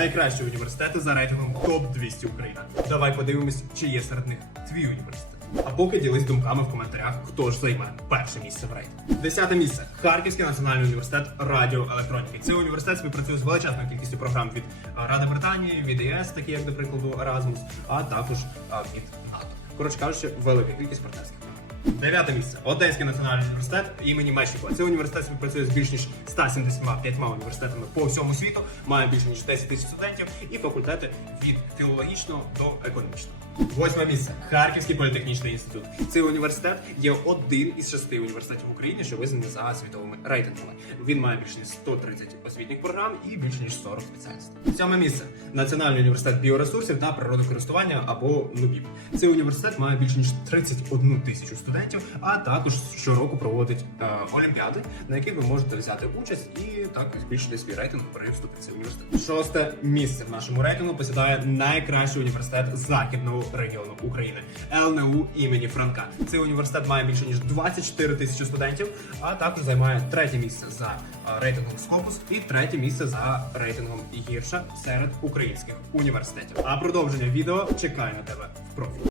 найкращі університети за рейтингом топ 200 Україна. Давай подивимось, чи є серед них твій університет. А поки ділись думками в коментарях, хто ж займе перше місце в рейтингу. Десяте місце Харківський національний університет радіоелектроніки. Цей університет співпрацює з величезною кількістю програм від Ради Британії, від ЄС, такі як, до прикладу, Erasmus, а також від НАТО. Коротше кажучи, велика кількість партнерських. Дев'яте місце Одеський національний університет імені Мечникова. Цей університет співпрацює з більш ніж 175 університетами по всьому світу, має більше ніж 10 тисяч студентів і факультети від філологічного до економічного. Восьме місце Харківський політехнічний інститут. Цей університет є один із шести університетів в Україні, що визнані за світовими рейтингами. Він має більше ніж 130 освітніх програм і більше ніж 40 спеціальностей. Сьоме місце Національний університет біоресурсів та природокористування або НУБІП. Цей університет має більше ніж 31 тисячу студентів, а також щороку проводить е, олімпіади, на яких ви можете взяти участь і так збільшити свій рейтинг при вступі в цей університет. Шосте місце в нашому рейтингу посідає найкращий університет західного регіону України ЛНУ імені Франка. Цей університет має більше ніж 24 тисячі студентів, а також займає третє місце за е, рейтингом Скопус і третє місце за рейтингом гірша серед українських університетів. А продовження відео чекає на тебе в профілі.